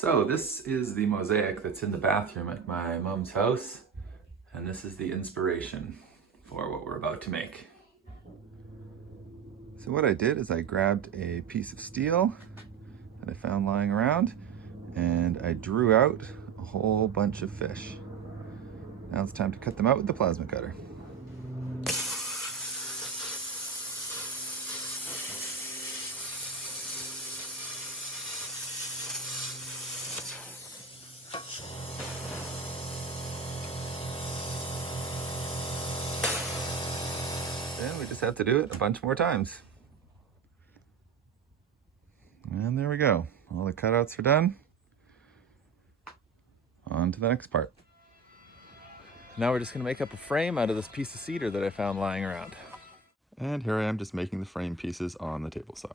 So this is the mosaic that's in the bathroom at my mom's house, and this is the inspiration for what we're about to make. So what I did is I grabbed a piece of steel that I found lying around, and I drew out a whole bunch of fish. Now it's time to cut them out with the plasma cutter. Then we just have to do it a bunch more times. And there we go. All the cutouts are done. On to the next part. Now we're just going to make up a frame out of this piece of cedar that I found lying around. And here I am just making the frame pieces on the table saw.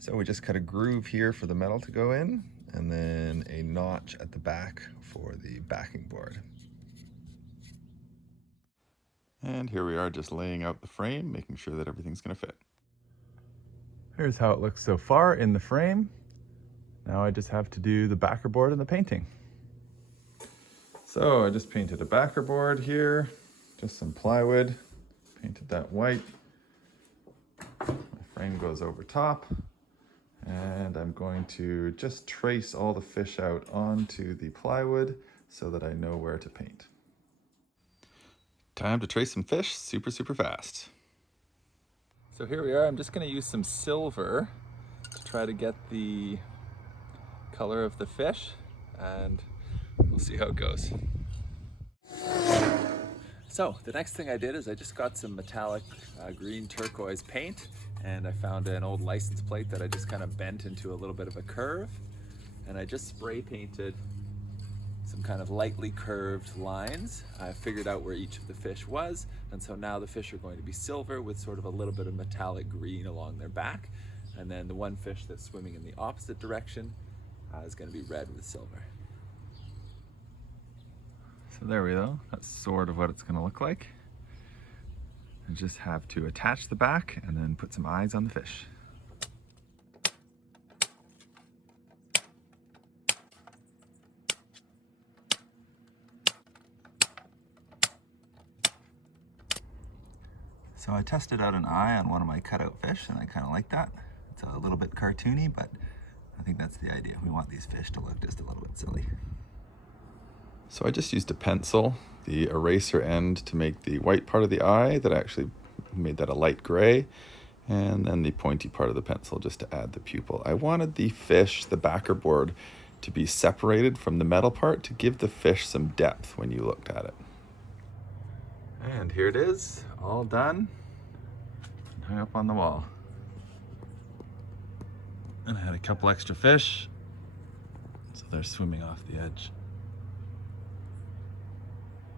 So we just cut a groove here for the metal to go in, and then a notch at the back for the backing board. And here we are just laying out the frame, making sure that everything's going to fit. Here's how it looks so far in the frame. Now I just have to do the backer board and the painting. So I just painted a backer board here, just some plywood, painted that white. My frame goes over top, and I'm going to just trace all the fish out onto the plywood so that I know where to paint. Time to trace some fish super fast. So here we are. I'm just going to use some silver to try to get the color of the fish, and we'll see how it goes. So the next thing I did is I just got some metallic green turquoise paint, and I found an old license plate that I just kind of bent into a little bit of a curve, and I just spray painted some kind of lightly curved lines. I figured out where each of the fish was, and so now the fish are going to be silver with sort of a little bit of metallic green along their back, and then the one fish that's swimming in the opposite direction is going to be red with silver. So there we go. That's sort of what it's going to look like. I just have to attach the back and then put some eyes on the fish. So I tested out an eye on one of my cutout fish, and I kind of like that. It's a little bit cartoony, but I think that's the idea. We want these fish to look just a little bit silly. So I just used a pencil, the eraser end, to make the white part of the eye. That actually made that a light gray, and then the pointy part of the pencil just to add the pupil. I wanted the fish, the backer board, to be separated from the metal part to give the fish some depth when you looked at it. And here it is, all done, and hung up on the wall. And I had a couple extra fish, so they're swimming off the edge.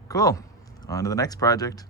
Cool, on to the next project.